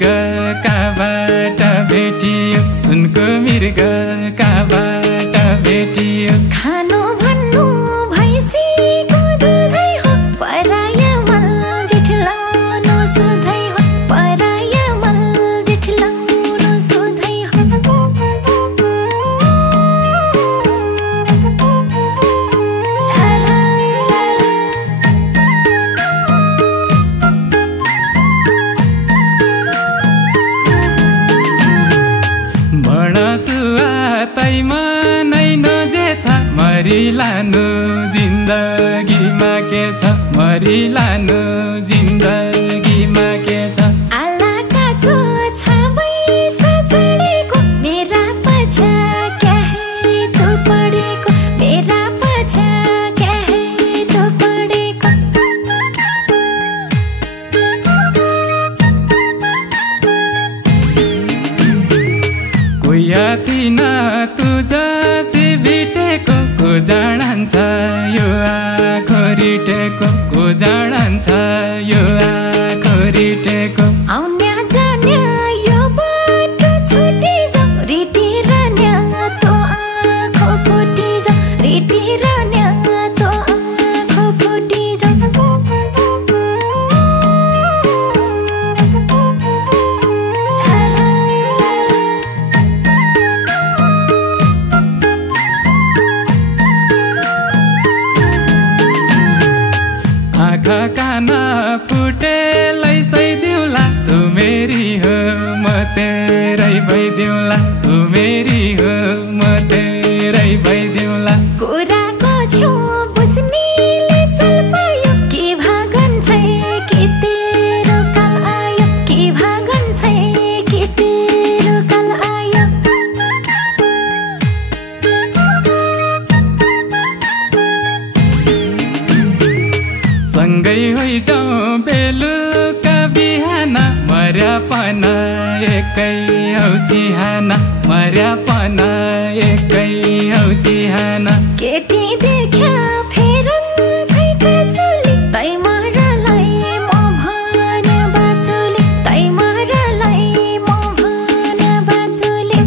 मृगकाबाट भेटियो सुनको मृगकाबाट भेटियो खानु भन्नु भैँसीको दुधै हो पराया मल डिठलाउनु सुधै हो पराया मल डिठलाउनु सुधै हो तैमा नै नजे छ मरिलानु जिन्दगीमा के छ मरिलानु जिन्दगीमा के छ आलाका छाबै सचडेको मेरा पछा क्या है तँ पढेको मेरा पछा क्या है तँ पढेको कोही थिन तु जसी भेटेको को जान्छ यो आँखो रिटेको को जान्छ यो आँखो रिटेको आउन्या जान्या यो बाटो छुटी जाऊ रिटिरन्या तँ आँखो फुटी जाऊ रिटिरन्या तँ आँखो फुटी जाऊ आँखा काना फुटेलै सैदिउला तु मेरी हो म तेरै भइदिउला तु मेरी हो म तेरै भइदिउला कुराको छेउ बुझ्नेले चल पायो के भागन छै कि तेरो काल आयो के भागन छै कि तेरो काल आयो सँगै होइजाउँ बेलुका बिहान मर्यापन एकै हौ चिहान मर्यापन एकै हौ चिहान केटी देख्या फेरन छैका चुली तै मारलाई म भने बाचुली तै मारलाई म भने बाचुली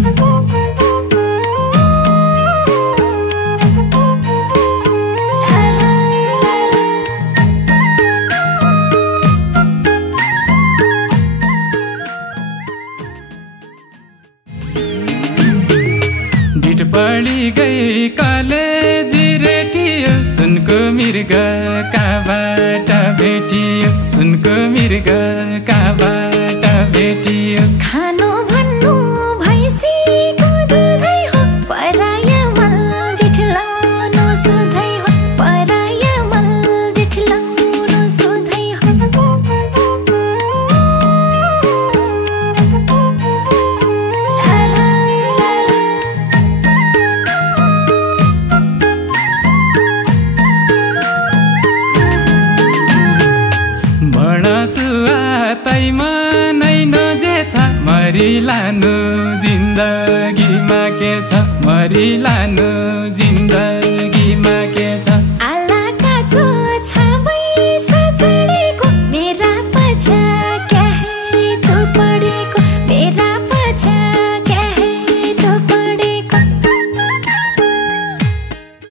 डिट पढी गई कलेज रेटियो सुनको मृगकाबाट भेटियो सुनको मृगकाबाट भेटियो खानु भन्नु भैँसीको दुधै हो पराया मल डिठलाउनु सुधै हो पराया मल डिठलाउनु सुधै हो तैमा नै नजे छ मरिलानु जिन्दगीमा के छ मरिलानु जिन्दगी